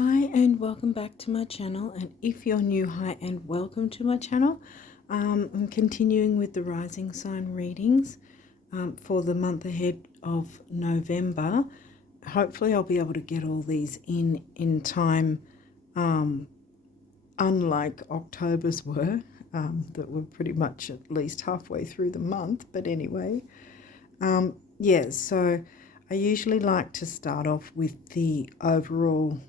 Hi and welcome back to my channel, and if you're new, hi and welcome to my channel. I'm continuing with the rising sign readings for the month ahead of November. Hopefully I'll be able to get all these in time, unlike October's were, that were pretty much at least halfway through the month. But anyway, yeah, so I usually like to start off with the overall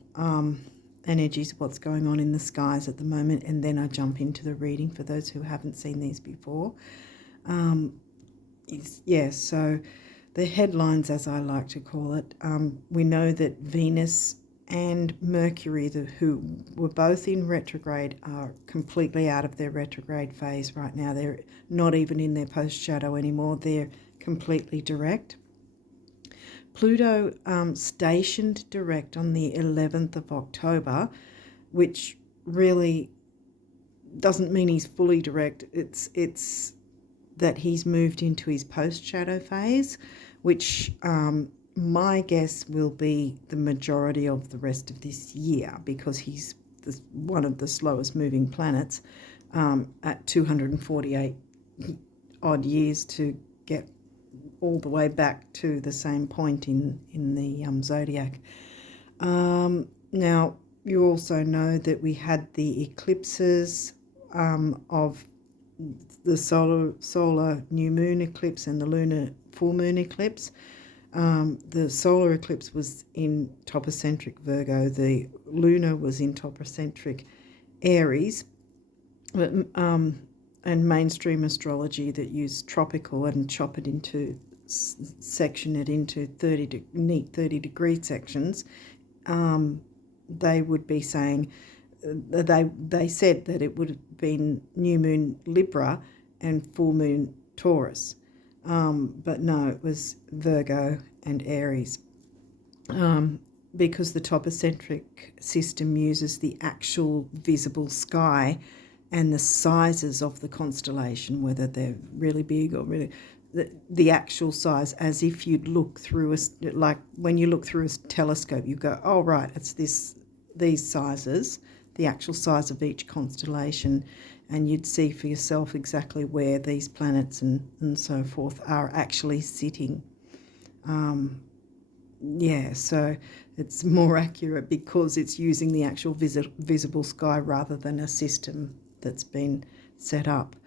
energies of what's going on in the skies at the moment, and then I jump into the reading for those who haven't seen these before. So the headlines, as I like to call it, we know that Venus and Mercury, who were both in retrograde, are completely out of their retrograde phase right now. They're not even in their post-shadow anymore. They're completely direct. Pluto stationed direct on the 11th of October, which really doesn't mean he's fully direct. It's that he's moved into his post-shadow phase, which my guess will be the majority of the rest of this year, because he's one of the slowest moving planets at 248 odd years to get all the way back to the same point in the zodiac. Now, you also know that we had the eclipses of the solar new moon eclipse and the lunar full moon eclipse. The solar eclipse was in topocentric Virgo. The lunar was in topocentric Aries. But, and mainstream astrology that use tropical and chop it into, section it into neat 30-degree sections, they would be saying, they said that it would have been new moon Libra and full moon Taurus, but no, it was Virgo and Aries, because the topocentric system uses the actual visible sky and the sizes of the constellation, whether they're really big or really, the actual size, as if you'd look through like when you look through a telescope, you go, oh right, it's these sizes, the actual size of each constellation, and you'd see for yourself exactly where these planets and so forth are actually sitting. So it's more accurate because it's using the actual visible sky rather than a system that's been set up.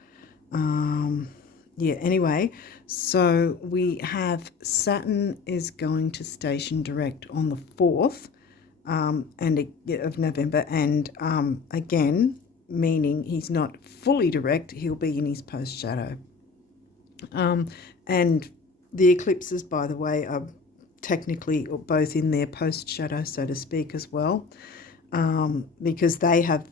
Anyway, so we have Saturn is going to station direct on the 4th of November, and again, meaning he's not fully direct, he'll be in his post-shadow. And the eclipses, by the way, are technically both in their post-shadow, so to speak, as well, because they have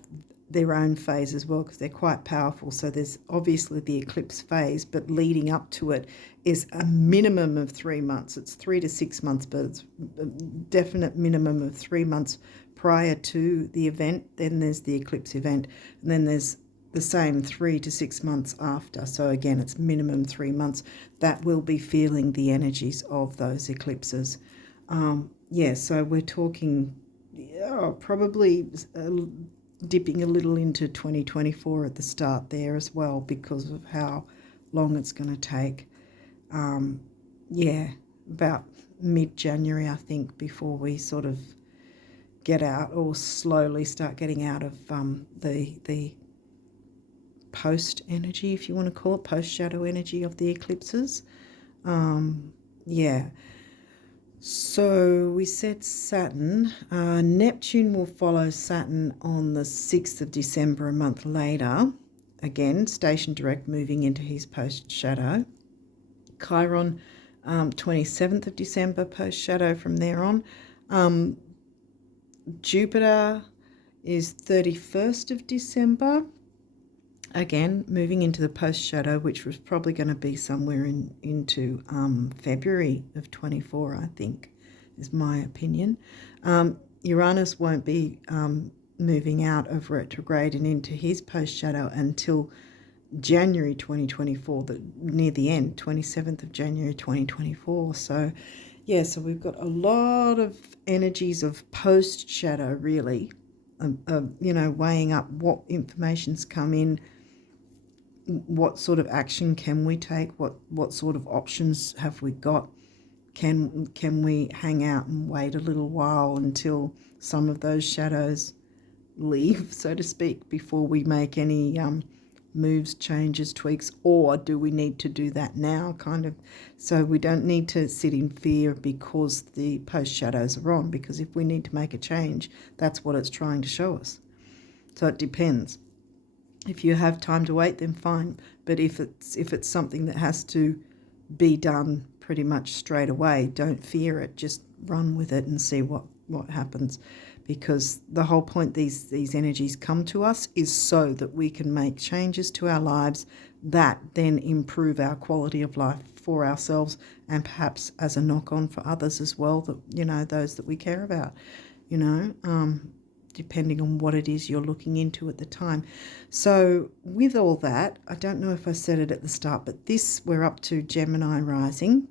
their own phase as well, because they're quite powerful. So there's obviously the eclipse phase, but leading up to it is a minimum of 3 months. It's 3 to 6 months, but it's a definite minimum of 3 months prior to the event. Then there's the eclipse event, and then there's the same 3 to 6 months after. So again, it's minimum 3 months that will be feeling the energies of those eclipses. So we're talking probably dipping a little into 2024 at the start there as well, because of how long it's going to take. About mid-January, I think, before we sort of get out, or slowly start getting out of the post energy, if you want to call it, post-shadow energy of the eclipses. So we said Saturn. Neptune will follow Saturn on the 6th of December, a month later. Again, station direct, moving into his post-shadow. Chiron, 27th of December, post-shadow from there on. Jupiter is 31st of December. Again, moving into the post-shadow, which was probably going to be somewhere into February of 24, I think, is my opinion. Uranus won't be moving out of retrograde and into his post-shadow until January 2024, near the end, 27th of January 2024. So, yeah, so we've got a lot of energies of post-shadow, really, you know, weighing up what information's come in, what sort of action can we take, what sort of options have we got, can we hang out and wait a little while until some of those shadows leave, so to speak, before we make any moves, changes, tweaks, or do we need to do that now, kind of. So we don't need to sit in fear because the post shadows are on, because if we need to make a change, that's what it's trying to show us. So it depends. If you have time to wait, then fine, but if it's something that has to be done pretty much straight away, don't fear it, just run with it and see what happens, because the whole point these energies come to us is so that we can make changes to our lives that then improve our quality of life for ourselves, and perhaps as a knock-on for others as well, that, you know, those that we care about, you know, depending on what it is you're looking into at the time. So with all that, I don't know if I said it at the start, but we're up to Gemini rising.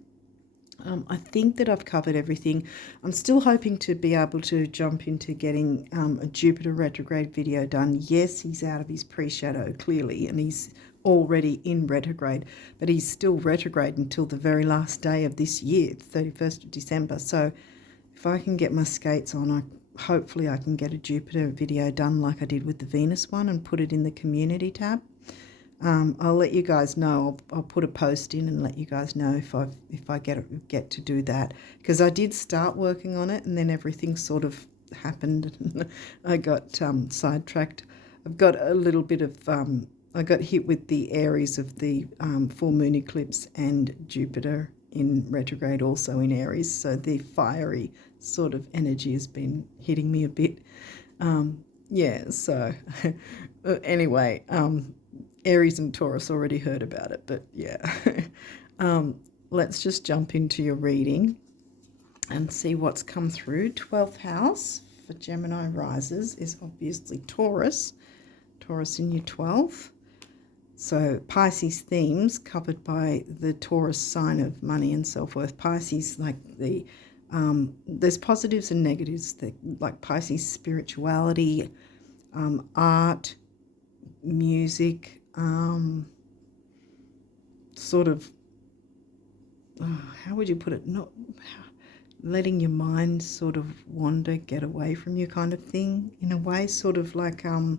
I think that I've covered everything. I'm still hoping to be able to jump into getting a Jupiter retrograde video done. Yes, he's out of his pre-shadow, clearly, and he's already in retrograde, but he's still retrograde until the very last day of this year, 31st of December. So if I can get my skates on, hopefully I can get a Jupiter video done like I did with the Venus one and put it in the community tab. I'll let you guys know. I'll put a post in and let you guys know if I get to do that, because I did start working on it and then everything sort of happened and I got sidetracked. I've got a little bit of I got hit with the Aries of the full moon eclipse, and Jupiter in retrograde also in Aries, so the fiery sort of energy has been hitting me a bit. Yeah, so anyway, Aries and Taurus already heard about it, but yeah. Let's just jump into your reading and see what's come through. 12th house for Gemini risers is obviously Taurus. Taurus in your 12th. So Pisces themes covered by the Taurus sign of money and self-worth. Pisces, like there's positives and negatives, like Pisces spirituality, art, music, sort of, how would you put it, not letting your mind sort of wander, get away from you kind of thing, in a way, sort of like, oh,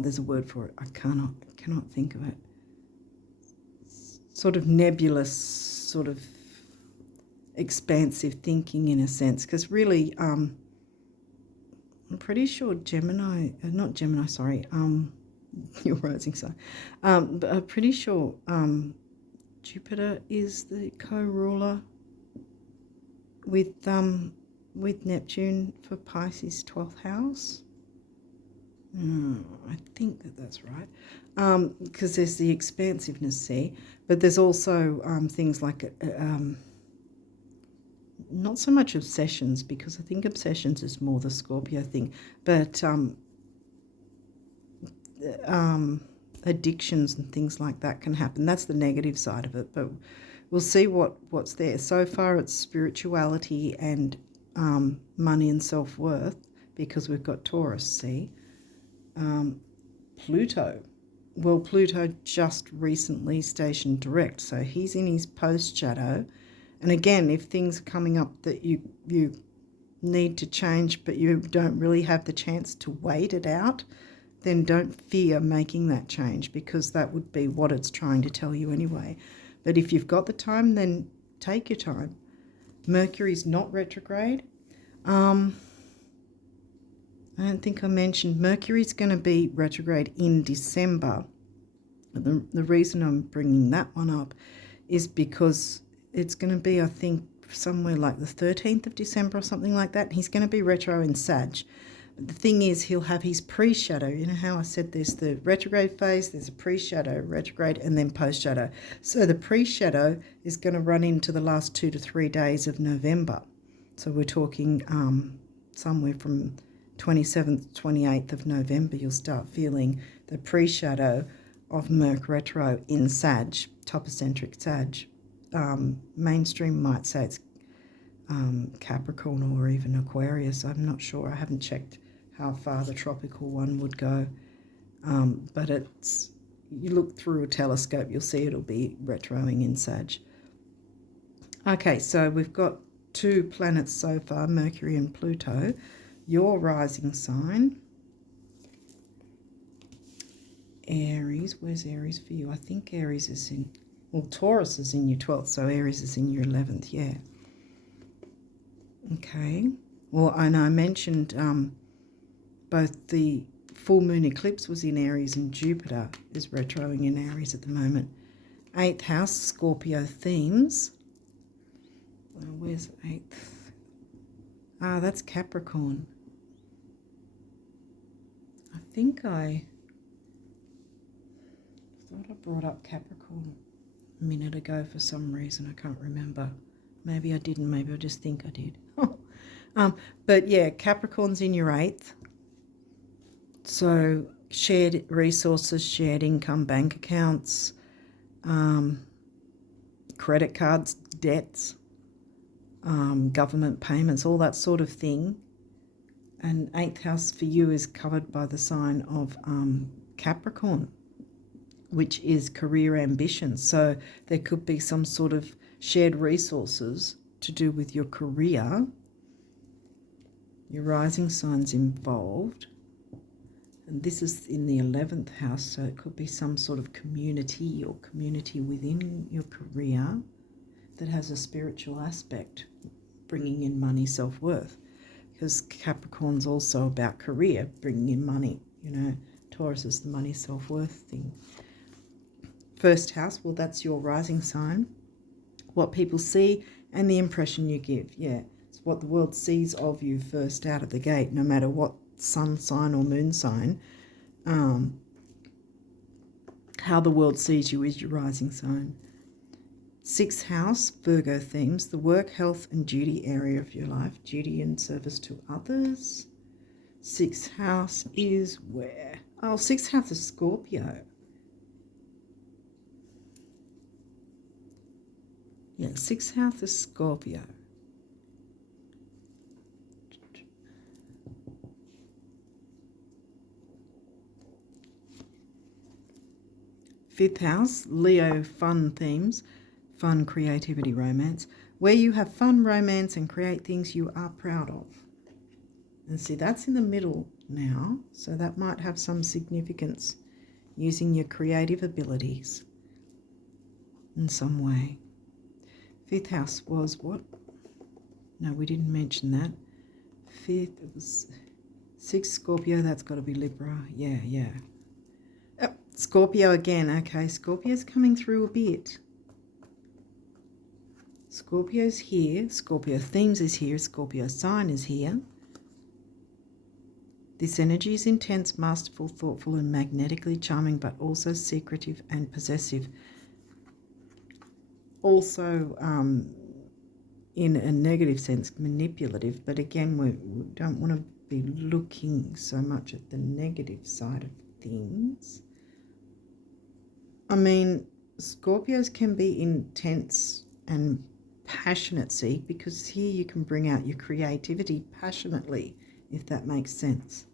there's a word for it, I cannot think of it, sort of nebulous, sort of expansive thinking in a sense, because really, I'm pretty sure your rising sign. But I'm pretty sure Jupiter is the co-ruler with Neptune for Pisces 12th house. I think that's right. Because there's the expansiveness, see, but there's also things like not so much obsessions, because I think obsessions is more the Scorpio thing, but addictions and things like that can happen. That's the negative side of it, but we'll see what's there. So far it's spirituality and money and self-worth, because we've got Taurus, see. Pluto. Well, Pluto just recently stationed direct, so he's in his post-shadow. And again, if things are coming up that you need to change but you don't really have the chance to wait it out, then don't fear making that change, because that would be what it's trying to tell you anyway. But if you've got the time, then take your time. Mercury's not retrograde. I don't think I mentioned Mercury's going to be retrograde in December. The reason I'm bringing that one up is because it's going to be, I think, somewhere like the 13th of December or something like that. He's going to be retro in Sag. But the thing is, he'll have his pre-shadow. You know how I said there's the retrograde phase, there's a pre-shadow, retrograde, and then post-shadow. So the pre-shadow is going to run into the last 2 to 3 days of November. So we're talking somewhere from 27th, 28th of November, you'll start feeling the pre-shadow of Merc retro in Sag, topocentric Sag. Mainstream might say it's Capricorn or even Aquarius. I'm not sure. I haven't checked how far the tropical one would go. But it's, you look through a telescope, you'll see it'll be retroing in Sag. Okay, so we've got 2 planets so far, Mercury and Pluto. Your rising sign, Aries. Where's Aries for you? I think Aries is in, well, Taurus is in your 12th, so Aries is in your 11th, yeah. Okay, well, and I mentioned both the full moon eclipse was in Aries and Jupiter is retroing in Aries at the moment. 8th house, Scorpio themes. Where's 8th? Ah, that's Capricorn. I think I thought I brought up Capricorn a minute ago for some reason. I can't remember. Maybe I didn't. Maybe I just think I did. But yeah, Capricorn's in your 8th. So shared resources, shared income, bank accounts, credit cards, debts, government payments, all that sort of thing. And 8th house for you is covered by the sign of Capricorn, which is career ambition. So there could be some sort of shared resources to do with your career. Your rising sign's involved. And this is in the 11th house, so it could be some sort of community or community within your career that has a spiritual aspect, bringing in money, self-worth. Because Capricorn's also about career, bringing in money. You know, Taurus is the money, self-worth thing. 1st house, well, that's your rising sign. What people see and the impression you give. Yeah, it's what the world sees of you first out of the gate, no matter what sun sign or moon sign. How the world sees you is your rising sign. 6th house, Virgo themes, the work, health and duty area of your life, duty and service to others. 6th house is where? Oh, 6th house is Scorpio. Yeah, 6th house is Scorpio. Fifth house, Leo fun themes, fun, creativity, romance, where you have fun, romance and create things you are proud of. And see, that's in the middle now, so that might have some significance, using your creative abilities in some way. 5th house was what? No, we didn't mention that. 5th, it was 6 Scorpio, that's got to be Libra. Yeah. Oh, Scorpio again. Okay, Scorpio's coming through a bit. Scorpio's here. Scorpio themes is here. Scorpio sign is here. This energy is intense, masterful, thoughtful, and magnetically charming, but also secretive and possessive. Also, in a negative sense, manipulative. But again, we don't want to be looking so much at the negative side of things. I mean, Scorpios can be intense and passionate, see, because here you can bring out your creativity passionately, if that makes sense.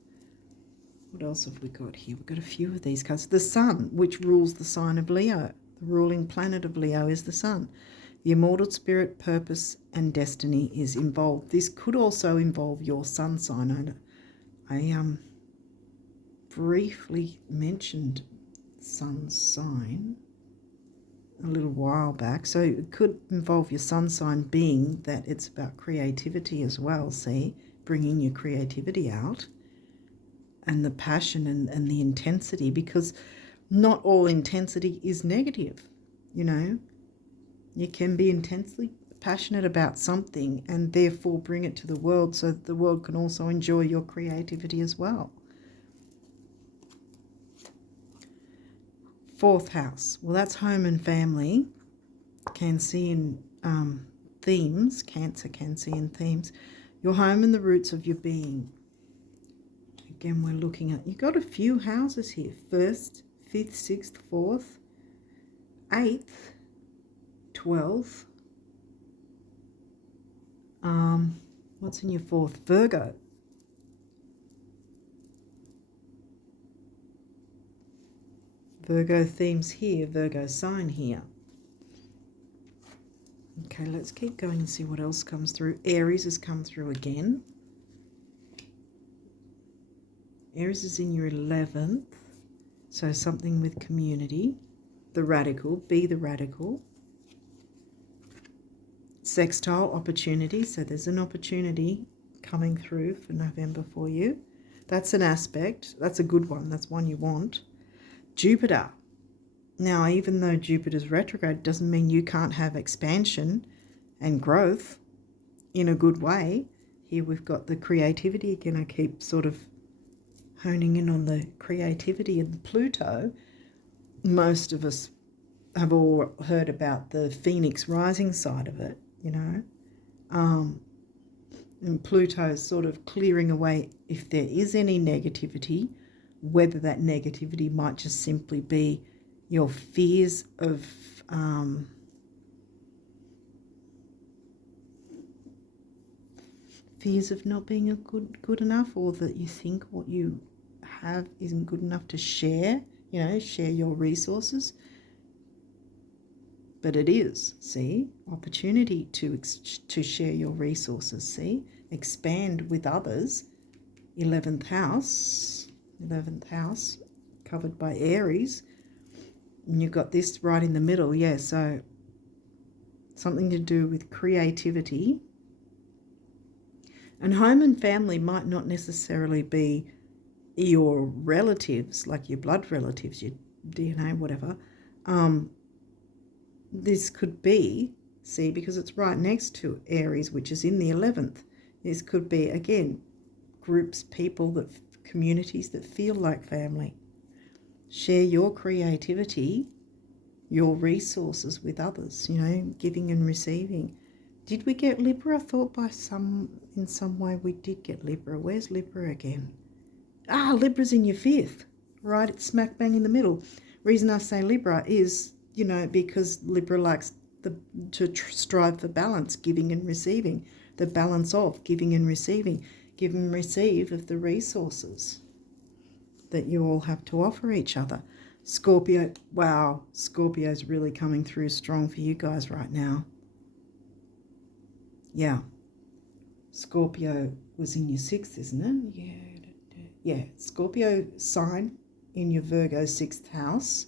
What else have we got here? We've got a few of these cards. The sun, which rules the sign of Leo. The ruling planet of Leo is the sun. The immortal spirit, purpose, and destiny is involved. This could also involve your sun sign. I briefly mentioned sun sign a little while back. So it could involve your sun sign, being that it's about creativity as well, see, bringing your creativity out and the passion and the intensity, because not all intensity is negative, you know. You can be intensely passionate about something and therefore bring it to the world so that the world can also enjoy your creativity as well. 4th house, well, that's home and family. Cancerian themes, Cancer, Cancerian themes. Your home and the roots of your being. Again, we're looking at, you've got a few houses here. 1st, 5th, 6th, 4th, 8th, 12th, What's in your fourth? Virgo. Virgo themes here, Virgo sign here. Okay, let's keep going and see what else comes through. Aries has come through again. Aries is in your 11th, so something with community. The radical, be the radical. Sextile, opportunity, so there's an opportunity coming through for November for you. That's an aspect, that's a good one, that's one you want. Jupiter. Now, even though Jupiter's retrograde, doesn't mean you can't have expansion and growth in a good way. Here we've got the creativity again. I keep sort of honing in on the creativity and Pluto. Most of us have all heard about the Phoenix rising side of it, you know. And Pluto's sort of clearing away if there is any negativity, whether that negativity might just simply be your fears of not being good enough, or that you think what you have isn't good enough to share, you know, share your resources. But it is, see, opportunity to share your resources, see, expand with others. 11th house covered by Aries. And you've got this right in the middle, yeah, so something to do with creativity. And home and family might not necessarily be your relatives, like your blood relatives, your DNA, whatever. This could be, see, because it's right next to Aries, which is in the 11th. This could be, again, groups, people, communities that feel like family. Share your creativity, your resources with others, you know, giving and receiving. Did we get Libra? I thought in some way we did get Libra. Where's Libra again? Libra's in your 5th, right? It's smack bang in the middle. Reason I say Libra is, you know, because Libra likes to strive for balance, giving and receiving, the balance of giving and receiving, give and receive of the resources that you all have to offer each other. Scorpio, wow, Scorpio's really coming through strong for you guys right now. Yeah. Scorpio was in your 6th, isn't it? Yeah. Scorpio sign in your Virgo 6th house.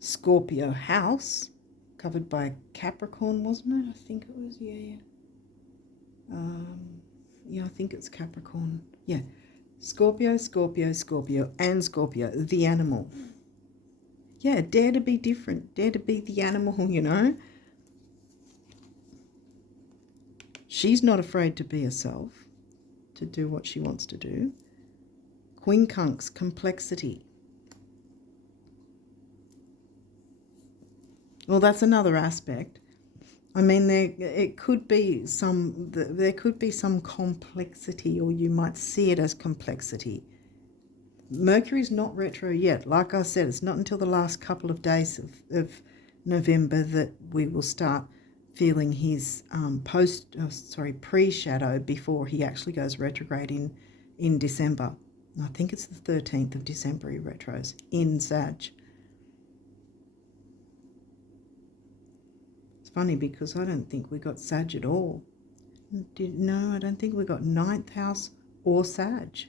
Scorpio house covered by Capricorn, wasn't it? I think it was, yeah. I think it's Capricorn. Yeah. Scorpio, and Scorpio, the animal. Yeah, dare to be different. Dare to be the animal, you know. She's not afraid to be herself, to do what she wants to do. Quincunx, complexity. Well, that's another aspect. I mean, there could be some complexity, or you might see it as complexity. Mercury's not retro yet. Like I said, it's not until the last couple of days of November that we will start feeling his pre-shadow before he actually goes retrograde in December. I think it's the 13th of December he retros in Sag. It's funny because I don't think we got Sag at all. No, I don't think we got 9th house or Sag.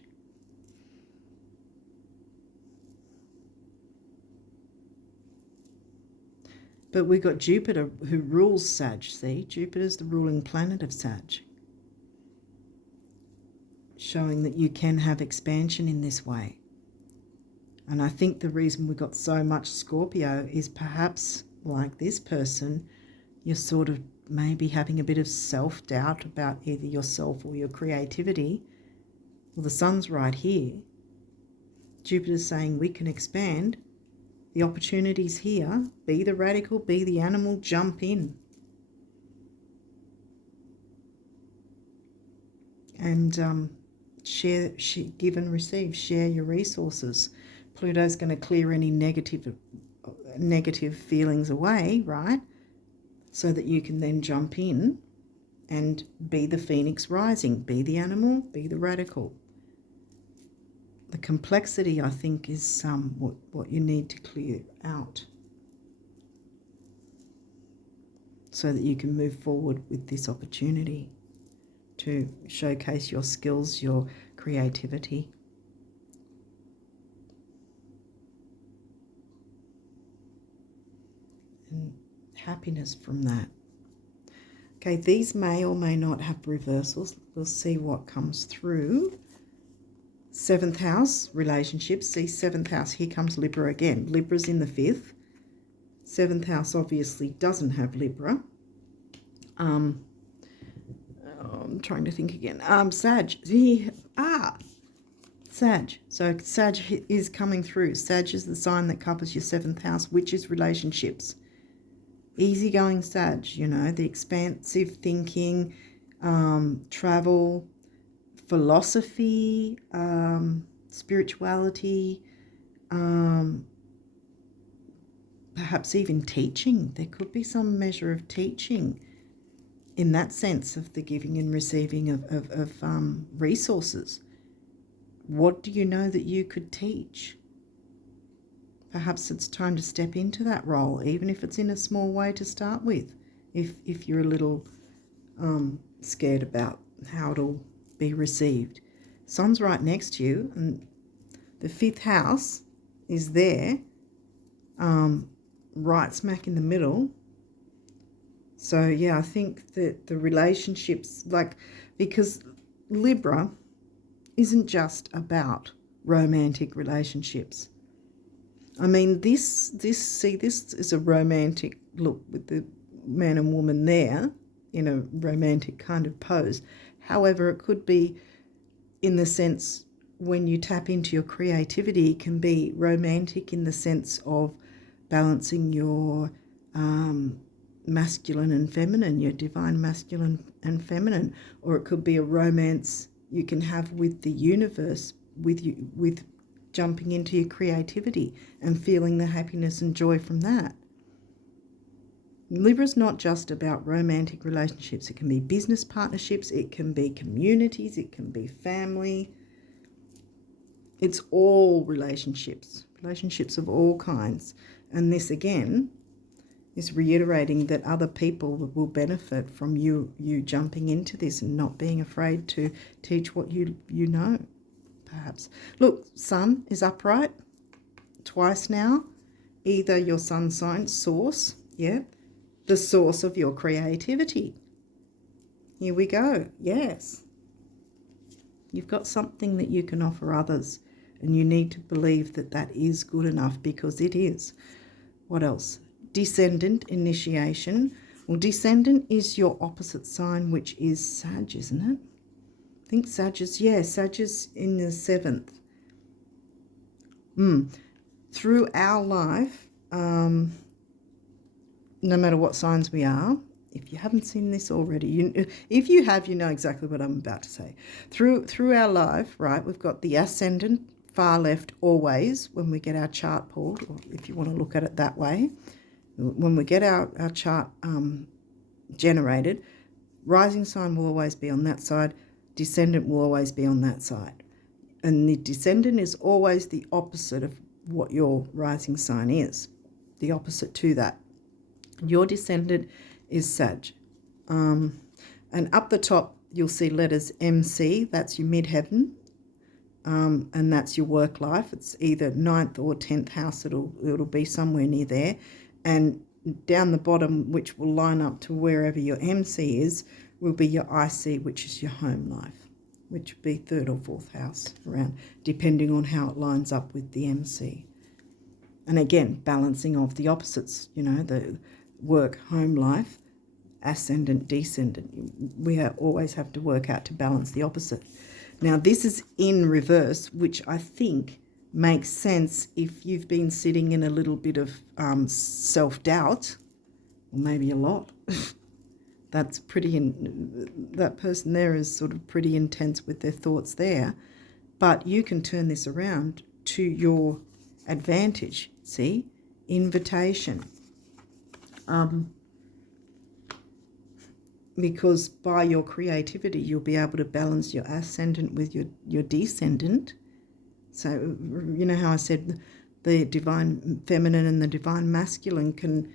But we got Jupiter who rules Sag, see? Jupiter's the ruling planet of Sag. Showing that you can have expansion in this way. And I think the reason we got so much Scorpio is perhaps, like this person, you're sort of maybe having a bit of self-doubt about either yourself or your creativity. Well, the sun's right here. Jupiter's saying we can expand. The opportunity's here. Be the radical, be the animal, jump in. And give and receive, share your resources. Pluto's going to clear any negative feelings away, right? So that you can then jump in and be the phoenix rising, be the animal, be the radical. The complexity, I think, is what you need to clear out so that you can move forward with this opportunity to showcase your skills, your creativity. And happiness from that. Okay, these may or may not have reversals. We'll see what comes through. 7th house, relationships. See, 7th house, here comes Libra again. Libra's in the 5th. 7th house obviously doesn't have Libra. I'm trying to think again. Sag. Sag. So Sag is coming through. Sag is the sign that covers your 7th house, which is relationships. Easygoing Sag, you know, the expansive thinking, travel, philosophy, spirituality, perhaps even teaching. There could be some measure of teaching in that sense of the giving and receiving of resources. What do you know that you could teach? Perhaps it's time to step into that role, even if it's in a small way to start with, if you're a little scared about how it'll be received. Sun's right next to you, and the 5th house is there, right smack in the middle. So yeah, I think that the relationships, because Libra isn't just about romantic relationships. I mean, this is a romantic look with the man and woman there in a romantic kind of pose. However, it could be in the sense when you tap into your creativity, it can be romantic in the sense of balancing your masculine and feminine, your divine masculine and feminine, or it could be a romance you can have with the universe, with jumping into your creativity and feeling the happiness and joy from that. Libra's not just about romantic relationships. It can be business partnerships, it can be communities, it can be family. It's all relationships of all kinds. And this again is reiterating that other people will benefit from you jumping into this and not being afraid to teach what you know, perhaps. Look, Sun is upright twice now. Either your sun sign, source, yeah, the source of your creativity. Here we go, yes. You've got something that you can offer others, and you need to believe that that is good enough, because it is. What else? Descendant, initiation. Well, descendant is your opposite sign, which is Sag, isn't it? I think Sag is, yeah, Sag is in the 7th. Through our life, no matter what signs we are, if you haven't seen this already, if you have, you know exactly what I'm about to say. Through our life, right, we've got the ascendant, far left always, when we get our chart pulled, or if you want to look at it that way. When we get our chart generated, rising sign will always be on that side, descendant will always be on that side. And the descendant is always the opposite of what your rising sign is, the opposite to that. Your descendant is Sag. And up the top, you'll see letters MC, that's your midheaven, and that's your work life. It's either 9th or 10th house, it'll be somewhere near there. And down the bottom, which will line up to wherever your MC is, will be your IC, which is your home life, which would be 3rd or 4th house around, depending on how it lines up with the MC. And again, balancing of the opposites, you know, the work, home life, ascendant, descendant. We always have to work out to balance the opposite. Now, this is in reverse, which I think makes sense if you've been sitting in a little bit of self-doubt, or maybe a lot. That's that person there is sort of pretty intense with their thoughts there. But you can turn this around to your advantage. See? Invitation. because by your creativity, you'll be able to balance your ascendant with your descendant. So, you know how I said the divine feminine and the divine masculine can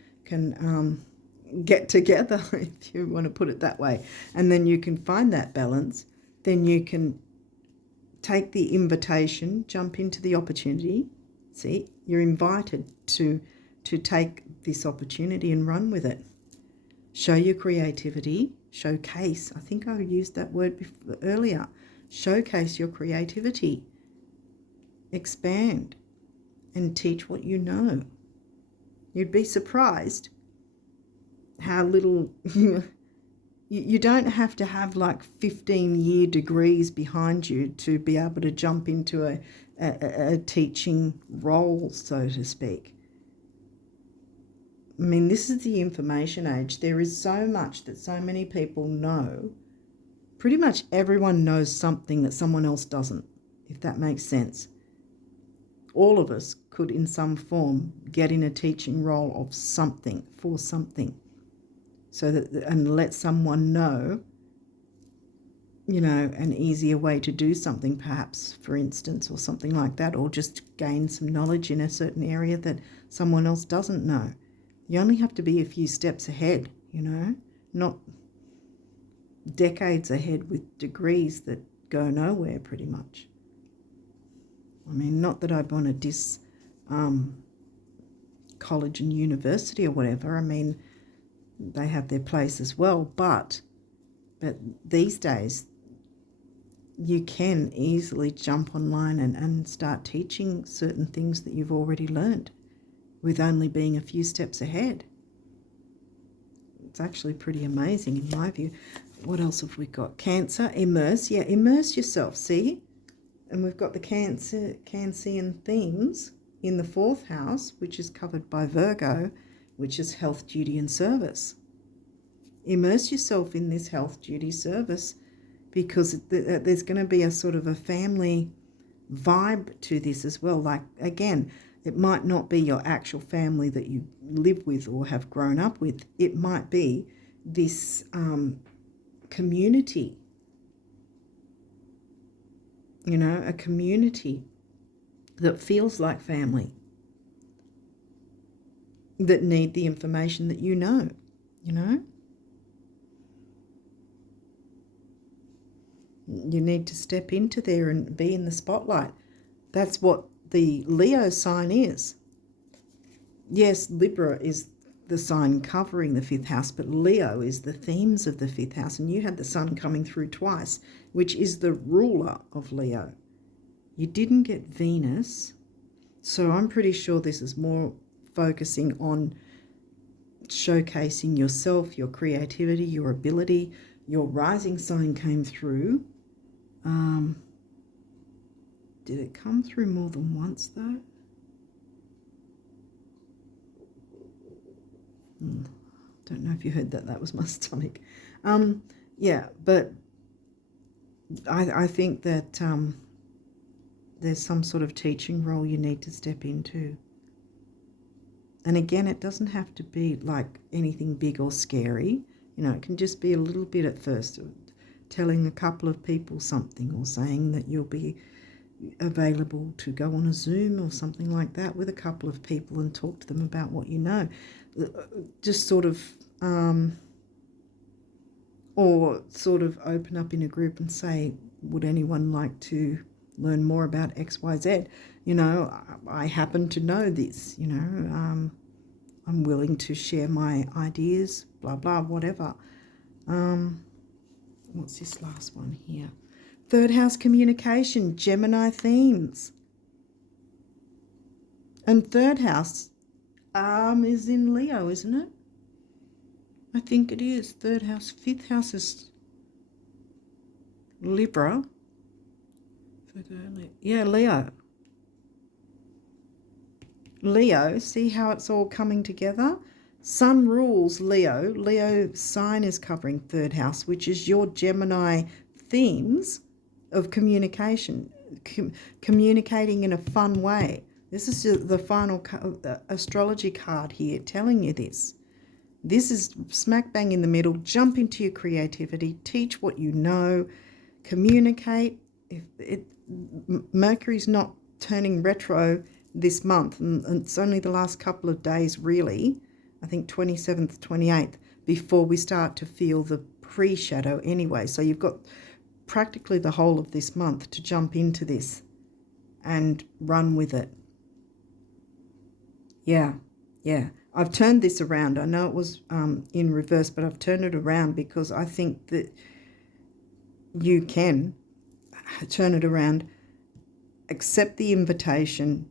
get together, if you want to put it that way, and then you can find that balance. Then you can take the invitation, jump into the opportunity. See, you're invited to take this opportunity and run with it. Show your creativity, showcase. I think I used that word earlier. Showcase your creativity. Expand and teach what you know. You'd be surprised how little... You don't have to have like 15-year degrees behind you to be able to jump into a teaching role, so to speak. I mean, this is the information age. There is so much that so many people know. Pretty much everyone knows something that someone else doesn't, if that makes sense. All of us could, in some form, get in a teaching role of something, for something. So that, and let someone know, you know, an easier way to do something, perhaps, for instance, or something like that, or just gain some knowledge in a certain area that someone else doesn't know. You only have to be a few steps ahead, you know, not decades ahead with degrees that go nowhere, pretty much. I mean, not that I want to diss college and university or whatever. I mean, they have their place as well, but these days you can easily jump online and start teaching certain things that you've already learned with only being a few steps ahead. It's actually pretty amazing in my view. What else have we got? Cancer, immerse. Yeah, immerse yourself, see? And we've got the Cancerian themes in the 4th house, which is covered by Virgo, which is health, duty and service. Immerse yourself in this health, duty, service, because there's going to be a sort of a family vibe to this as well. Like, again, it might not be your actual family that you live with or have grown up with. It might be this community, you know, a community that feels like family, that need the information that you know, you know. You need to step into there and be in the spotlight. That's what the Leo sign is. Yes, Libra is the sign covering the 5th house, but Leo is the themes of the 5th house, and you had the sun coming through twice, which is the ruler of Leo. You didn't get Venus, so I'm pretty sure this is more focusing on showcasing yourself, your creativity, your ability. Your rising sign came through. Did it come through more than once though? Don't know if you heard that. That was my stomach. Yeah, but I think that there's some sort of teaching role you need to step into. And again, it doesn't have to be like anything big or scary. You know, it can just be a little bit at first, telling a couple of people something, or saying that you'll be available to go on a Zoom or something like that with a couple of people and talk to them about what you know. Just sort of, or sort of open up in a group and say, would anyone like to learn more about XYZ? You know, I happen to know this, you know, I'm willing to share my ideas, blah, blah, whatever. What's this last one here? 3rd house communication, Gemini themes. And 3rd house is in Leo, isn't it? I think it is. 3rd house. 5th house is Libra. Yeah, Leo. Leo, see how it's all coming together? Sun rules Leo. Leo sign is covering 3rd house, which is your Gemini themes of communication, communicating in a fun way. This is the final astrology card here telling you this. This is smack bang in the middle. Jump into your creativity. Teach what you know. Communicate. Mercury's not turning retro this month, and it's only the last couple of days, really. I think 27th, 28th, before we start to feel the pre-shadow anyway. So you've got practically the whole of this month to jump into this and run with it. Yeah. I've turned this around. I know it was in reverse, but I've turned it around because I think that you can turn it around, accept the invitation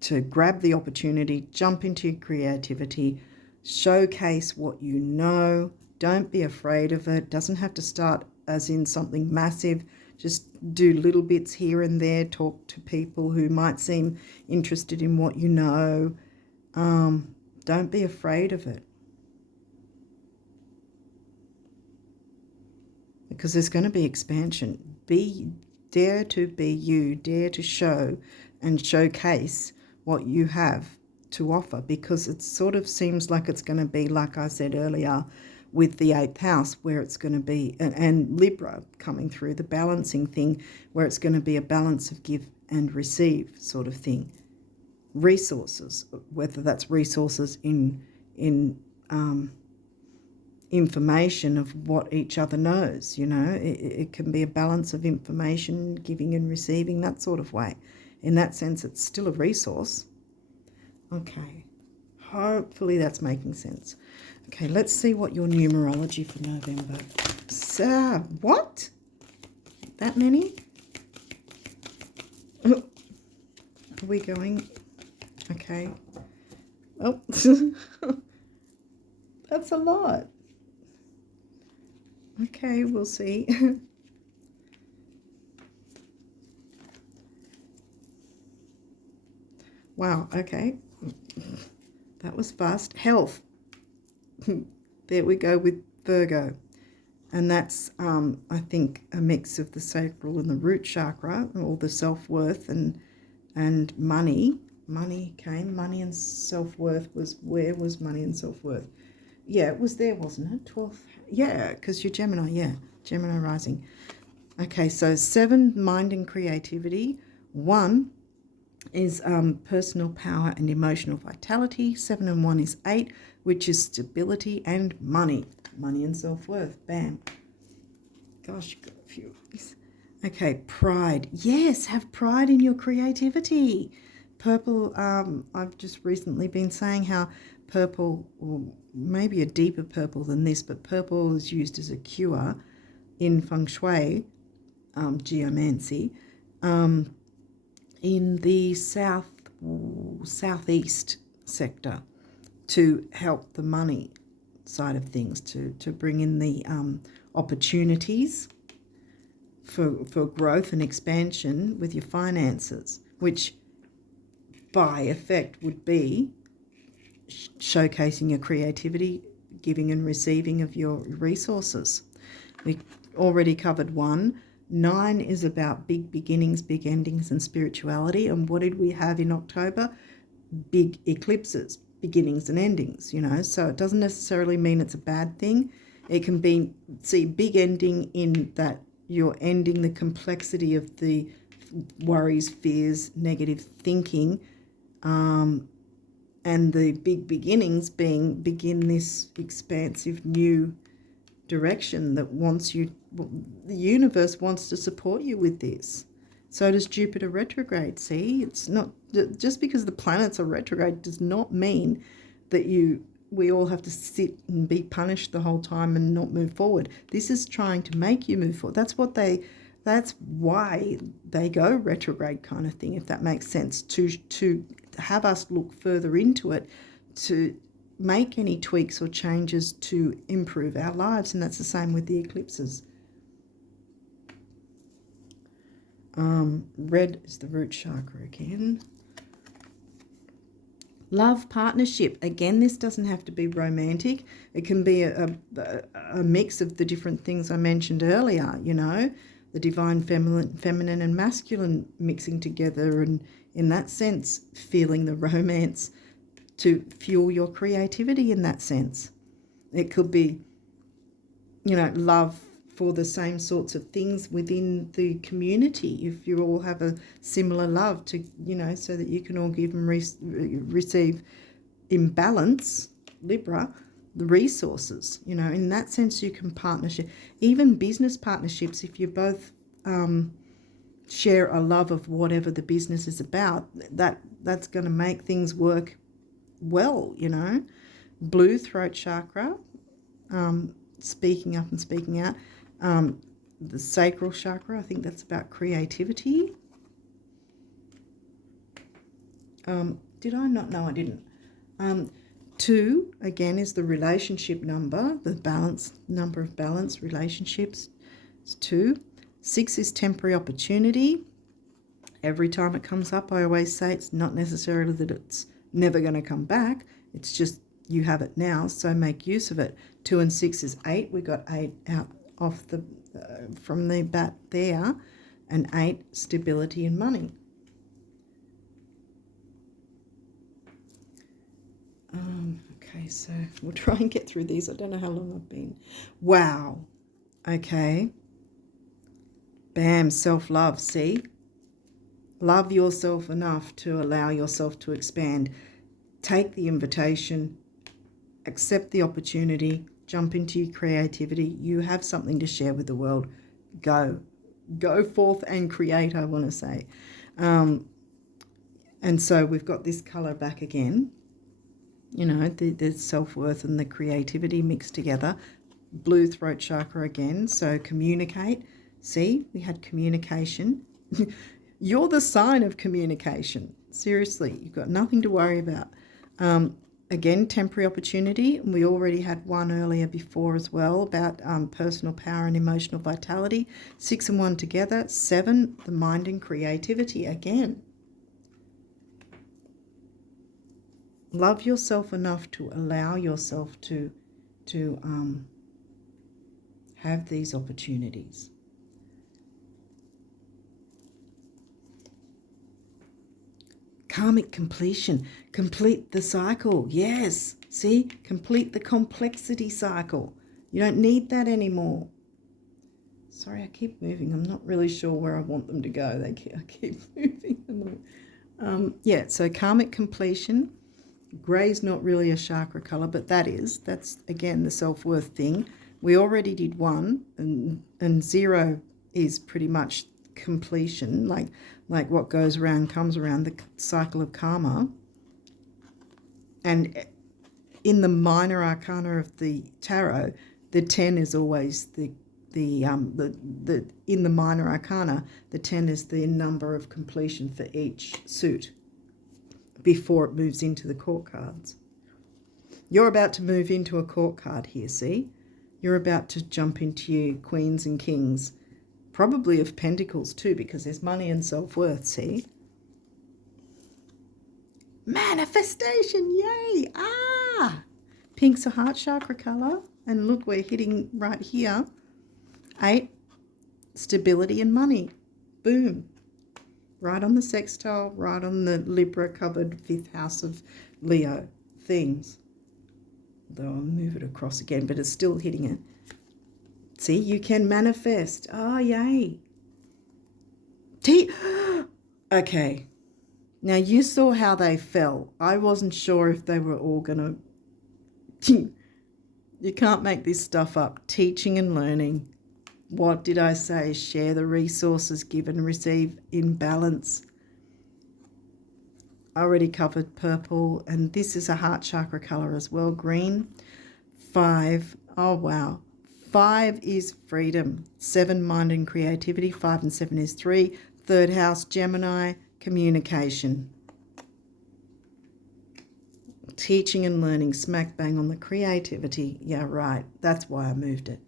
to grab the opportunity, jump into your creativity, showcase what you know. Don't be afraid of it. Doesn't have to start as in something massive. Just do little bits here and there. Talk to people who might seem interested in what you know. Don't be afraid of it. Because there's going to be expansion. Dare to be you. Dare to show and showcase what you have to offer, because it sort of seems like it's going to be, like I said earlier, with the 8th house, where it's going to be, and Libra coming through, the balancing thing, where it's going to be a balance of give and receive sort of thing. Resources, whether that's resources in information of what each other knows, it can be a balance of information, giving and receiving, that sort of way. In that sense, it's still a resource. Okay, hopefully that's making sense. Okay, let's see what your numerology for November. So, what? That many? Oh, are we going? Okay. Oh, that's a lot. Okay, we'll see. Wow, okay. That was fast. Health. There we go with Virgo. And that's, I think, a mix of the sacral and the root chakra, or the self-worth and money. Money came. Money and self-worth was, where was money and self-worth? Yeah, it was there, wasn't it? 12th. Yeah, because you're Gemini. Yeah, Gemini rising. Okay, so 7, mind and creativity. 1 is personal power and emotional vitality. 7 and 1 is 8, which is stability and money. Money and self-worth. Bam. Gosh, you've got a few of these. Okay, pride. Yes, have pride in your creativity. Purple, I've just recently been saying how purple, or maybe a deeper purple than this, but purple is used as a cure in feng shui, geomancy, in the southeast sector, to help the money side of things, to bring in the opportunities for growth and expansion with your finances, which by effect would be showcasing your creativity, giving and receiving of your resources. We already covered 1. 9 is about big beginnings, big endings, and spirituality. And what did we have in October? Big eclipses, beginnings and endings, So it doesn't necessarily mean it's a bad thing. It can be, big ending in that you're ending the complexity of the worries, fears, negative thinking, and the big beginnings begin this expansive new direction that wants you, the universe wants to support you with this. So does Jupiter retrograde. See, it's not just because the planets are retrograde does not mean that we all have to sit and be punished the whole time and not move forward. This is trying to make you move forward. That's why they go retrograde, kind of thing, if that makes sense, to have us look further into it, to make any tweaks or changes to improve our lives. And that's the same with the eclipses. Red is the root chakra again. Love, partnership. Again, this doesn't have to be romantic. It can be a mix of the different things I mentioned earlier, the divine feminine and masculine mixing together, and in that sense, feeling the romance to fuel your creativity in that sense. It could be, love for the same sorts of things within the community. If you all have a similar love to, so that you can all give and receive in balance, Libra, the resources, in that sense you can partnership. Even business partnerships, if you both share a love of whatever the business is about, that's going to make things work well, Blue throat chakra, speaking up and speaking out. The sacral chakra, I think that's about creativity. Did I not? No, I didn't. 2, again, is the relationship number, the number of balanced relationships. It's 2. 6 is temporary opportunity. Every time it comes up, I always say it's not necessarily that it's never going to come back. It's just you have it now, so make use of it. 2 and 6 is 8. We got 8 out off the from the bat there, and 8, stability and money. Okay, so we'll try and get through these. I don't know how long I've been. Wow. Okay. Bam, self-love, see? Love yourself enough to allow yourself to expand. Take the invitation, accept the opportunity, jump into your creativity. You have something to share with the world. Go forth and create, I want to say. And so we've got this colour back again. The self-worth and the creativity mixed together. Blue throat chakra again, so communicate. See, we had communication. You're the sign of communication. Seriously, you've got nothing to worry about. Again, temporary opportunity. We already had one earlier before as well about personal power and emotional vitality. 6 and 1 together. 7, the mind and creativity again. Love yourself enough to allow yourself to have these opportunities. Karmic completion. Complete the cycle. Yes. See? Complete the complexity cycle. You don't need that anymore. Sorry, I keep moving. I'm not really sure where I want them to go. I keep moving them. Yeah, so karmic completion. Grey's not really a chakra colour, but that's again the self-worth thing. We already did 1, and 0 is pretty much completion, like what goes around comes around, the cycle of karma. And in the minor arcana of the tarot, the 10 is always the in the minor arcana, the 10 is the number of completion for each suit before it moves into the court cards. You're about to move into a court card here, see? You're about to jump into your queens and kings, probably of pentacles too, because there's money and self-worth, see? Manifestation, yay! Pink's a heart chakra colour, and look, we're hitting right here. 8, stability and money. Boom. Right on the sextile, right on the Libra covered 5th house of Leo things. Though I'll move it across again, but it's still hitting it. See, you can manifest. Oh, yay. Okay. Now, you saw how they fell. I wasn't sure if they were all going to... You can't make this stuff up. Teaching and learning. What did I say? Share the resources, give and receive in balance. I already covered purple, and this is a heart chakra colour as well, green. 5, oh wow. 5 is freedom. 7, mind and creativity. 5 and 7 is 3. 3rd house, Gemini, communication. Teaching and learning, smack bang on the creativity. Yeah, right. That's why I moved it.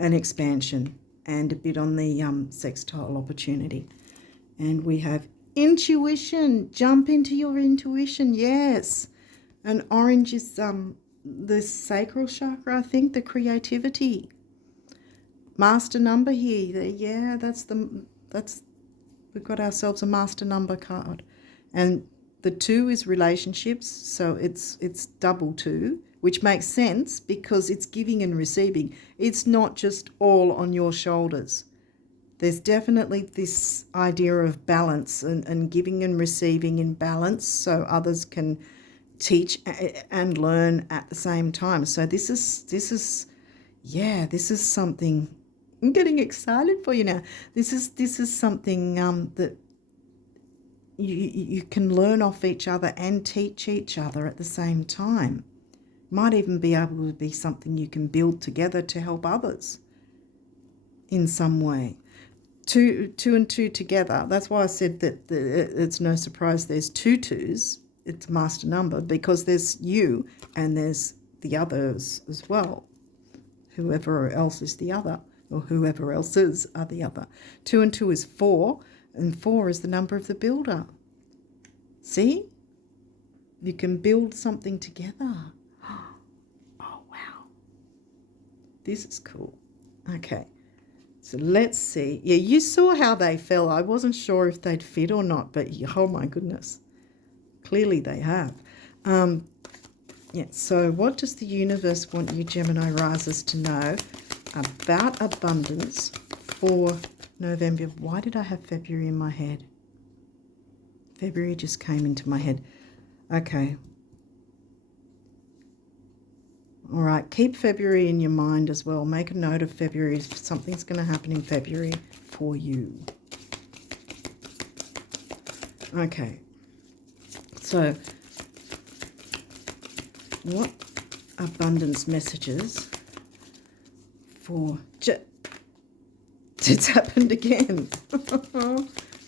An expansion, and a bit on the sextile opportunity. And we have intuition. Jump into your intuition. Yes. And orange is the sacral chakra, I think, the creativity. Master number here. Yeah, we've got ourselves a master number card. And the 2 is relationships, so it's double 2. which makes sense because it's giving and receiving. It's not just all on your shoulders. There's definitely this idea of balance and giving and receiving in balance so others can teach and learn at the same time. So this is something. I'm getting excited for you now. This is something that you can learn off each other and teach each other at the same time. Might even be able to be something you can build together to help others in some way. Two and two together. That's why I said that it's no surprise there's two twos. It's master number because there's you and there's the others as well. Whoever else is the other, or whoever else's are the other. 2 and 2 is 4, and 4 is the number of the builder. See? You can build something together. Oh, wow. This is cool. Okay. So let's see. Yeah, you saw how they fell. I wasn't sure if they'd fit or not, but oh my goodness. Clearly they have. Yeah, so what does the universe want you Gemini risers to know about abundance for November? Why did I have February in my head? February just came into my head. Okay. All right, keep February in your mind as well. Make a note of February. Something's going to happen in February for you. Okay. So, what abundance messages for... It's happened again.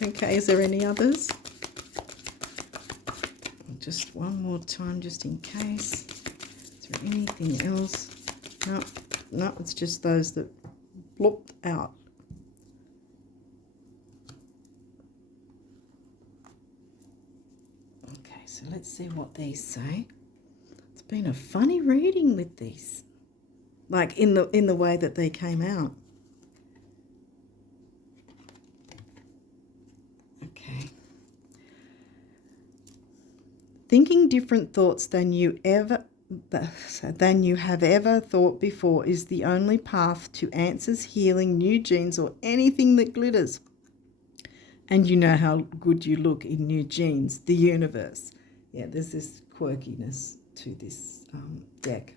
Okay, is there any others? Just one more time, just in case. Is there anything else? No, it's just those that blopped out. Okay, so let's see what these say. It's been a funny reading with these, like in the way that they came out. Okay. Thinking different thoughts than you have ever thought before is the only path to answers, healing, new genes, or anything that glitters. And you know how good you look in new genes, the universe. Yeah, there's this quirkiness to this deck.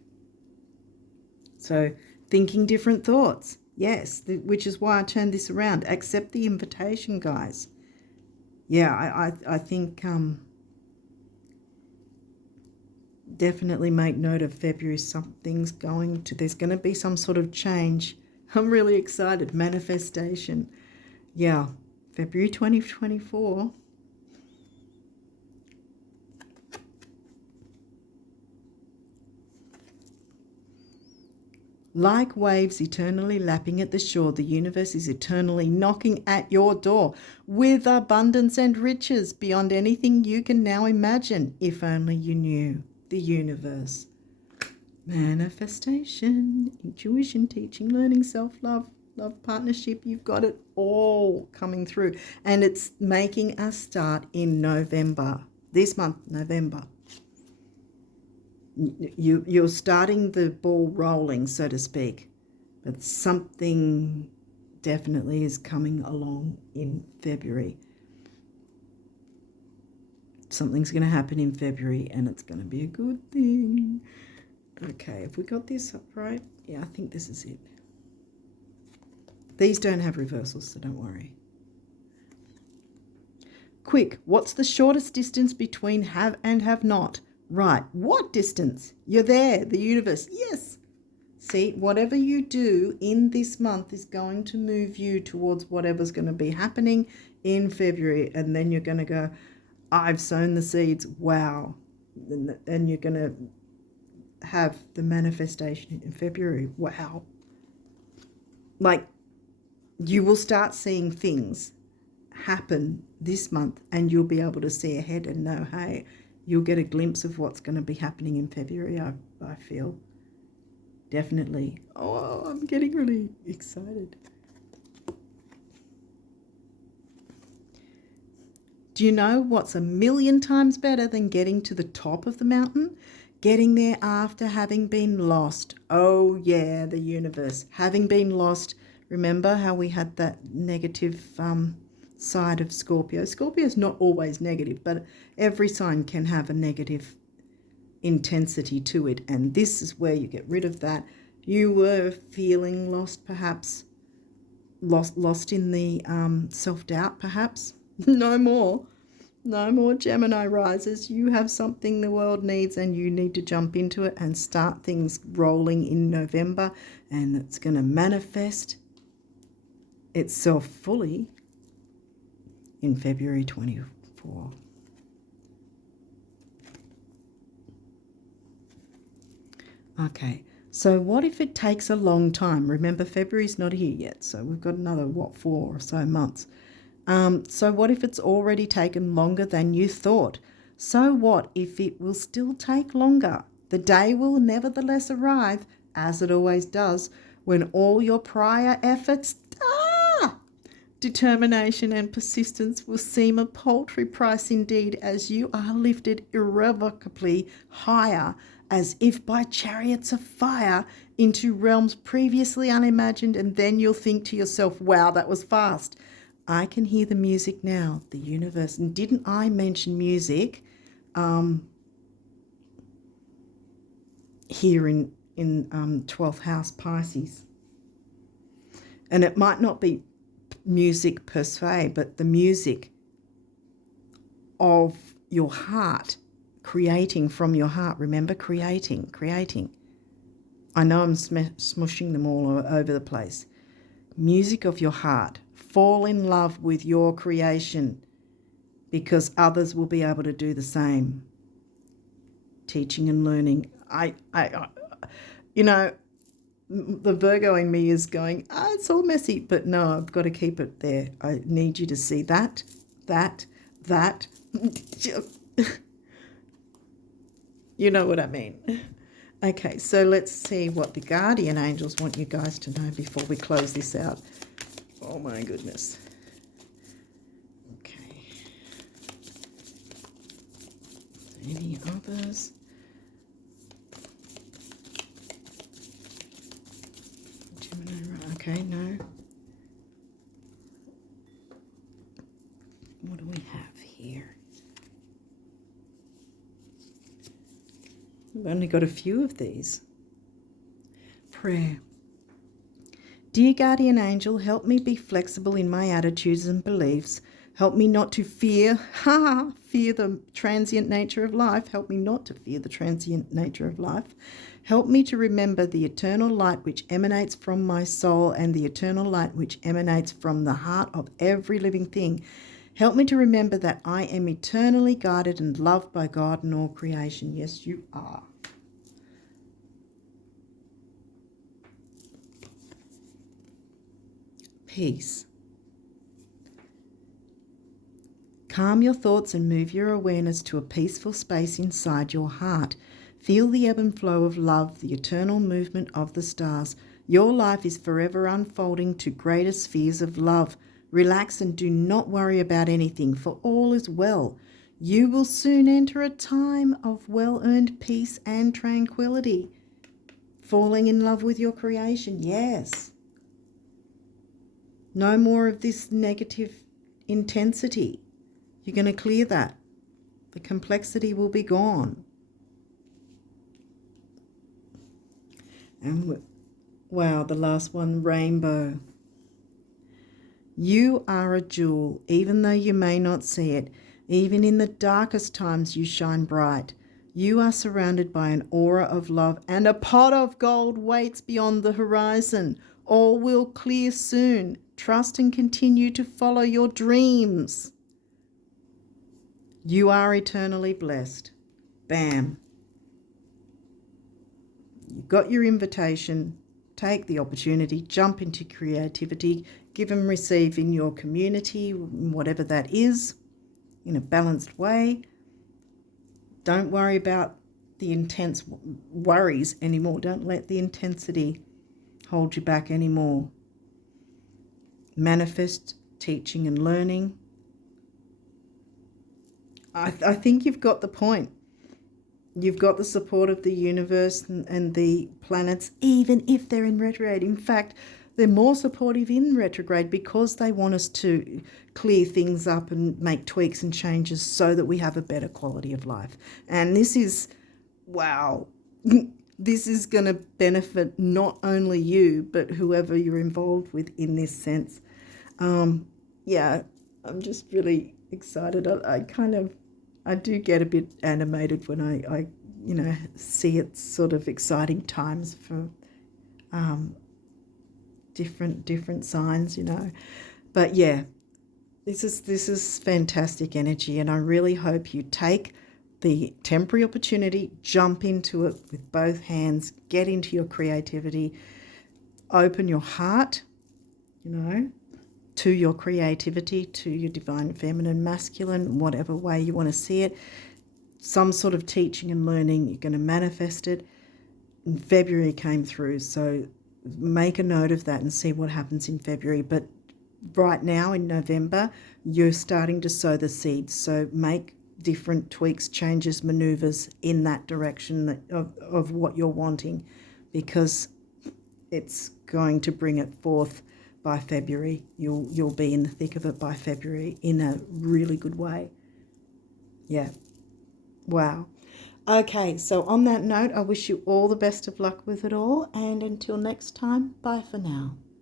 So thinking different thoughts, yes, which is why I turned this around. Accept the invitation, guys. Yeah, I think definitely make note of February. There's going to be some sort of change. I'm really excited. Manifestation. Yeah, February 2024. Like waves eternally lapping at the shore, the universe is eternally knocking at your door with abundance and riches beyond anything you can now imagine, if only you knew. The universe. Manifestation, intuition, teaching, learning, self-love, love, partnership. You've got it all coming through. And it's making us start in November. This month, November. You're starting the ball rolling, so to speak, but something definitely is coming along in February. Something's going to happen in February and it's going to be a good thing. Okay, have we got this up right? Yeah, I think this is it. These don't have reversals, so don't worry. Quick, what's the shortest distance between have and have not? Right, what distance? You're there, the universe. Yes. See, whatever you do in this month is going to move you towards whatever's going to be happening in February. And then you're going to go, I've sown the seeds. Wow. And you're going to have the manifestation in February. Wow. Like, you will start seeing things happen this month and you'll be able to see ahead and know, hey, you'll get a glimpse of what's going to be happening in February, I feel. Definitely. Oh, I'm getting really excited. Do you know what's 1,000,000 times better than getting to the top of the mountain? getting there after having been lost. Oh, yeah, the universe. Having been lost, remember how we had that negative side of Scorpio? Scorpio is not always negative, but every sign can have a negative intensity to it, and this is where you get rid of that. You were feeling lost, perhaps lost in the self-doubt, perhaps. No more Gemini risers. You have something the world needs, and you need to jump into it and start things rolling in November, and it's going to manifest itself fully in February 24. Okay, so what if it takes a long time? Remember, February's not here yet, so we've got another, 4 or so months. So what if it's already taken longer than you thought? So what if it will still take longer? The day will nevertheless arrive, as it always does, when all your prior efforts, determination and persistence will seem a paltry price indeed, as you are lifted irrevocably higher, as if by chariots of fire, into realms previously unimagined, and then you'll think to yourself, wow, that was fast. I can hear the music now, the universe. And didn't I mention music here in 12th house Pisces? And it might not be music per se, but the music of your heart, creating from your heart. Remember, creating. I know I'm smushing them all over the place. Music of your heart. Fall in love with your creation, because others will be able to do the same. Teaching and learning. The Virgo in me is going, it's all messy, but no, I've got to keep it there. I need you to see that. You know what I mean. Okay, so let's see what the guardian angels want you guys to know before we close this out. Oh my goodness. Okay. Any others? Gemini, okay, no. What do we have here? We've only got a few of these. Prayer. Dear guardian angel, help me be flexible in my attitudes and beliefs. Help me not to fear the transient nature of life. Help me not to fear the transient nature of life. Help me to remember the eternal light which emanates from my soul and the eternal light which emanates from the heart of every living thing. Help me to remember that I am eternally guided and loved by God and all creation. Yes, you are. Peace. Calm your thoughts and move your awareness to a peaceful space inside your heart. Feel the ebb and flow of love, the eternal movement of the stars. Your life is forever unfolding to greater spheres of love. Relax and do not worry about anything, for all is well. You will soon enter a time of well-earned peace and tranquility. Falling in love with your creation, yes. No more of this negative intensity. You're going to clear that. The complexity will be gone. And wow, the last one, rainbow. You are a jewel, even though you may not see it. Even in the darkest times, you shine bright. You are surrounded by an aura of love, and a pot of gold waits beyond the horizon. All will clear soon. Trust and continue to follow your dreams. You are eternally blessed. Bam. You got your invitation. Take the opportunity. Jump into creativity. Give and receive in your community, whatever that is, in a balanced way. Don't worry about the intense worries anymore. Don't let the intensity hold you back anymore. Manifest, teaching and learning. I think you've got the point. You've got the support of the universe and the planets, even if they're in retrograde. In fact, they're more supportive in retrograde because they want us to clear things up and make tweaks and changes so that we have a better quality of life. And this is, wow, this is going to benefit not only you, but whoever you're involved with in this sense. Yeah, I'm just really excited. I do get a bit animated when I see it's sort of exciting times for different signs, But yeah, this is fantastic energy, and I really hope you take the temporary opportunity, jump into it with both hands, get into your creativity, open your heart, to your creativity, to your divine feminine, masculine, whatever way you want to see it. Some sort of teaching and learning, you're going to manifest it. And February came through, so make a note of that and see what happens in February. But right now in November, you're starting to sow the seeds. So make different tweaks, changes, maneuvers in that direction of what you're wanting, because it's going to bring it forth by February. You'll be in the thick of it by February in a really good way. Yeah. Wow. Okay, so on that note, I wish you all the best of luck with it all, and until next time, bye for now.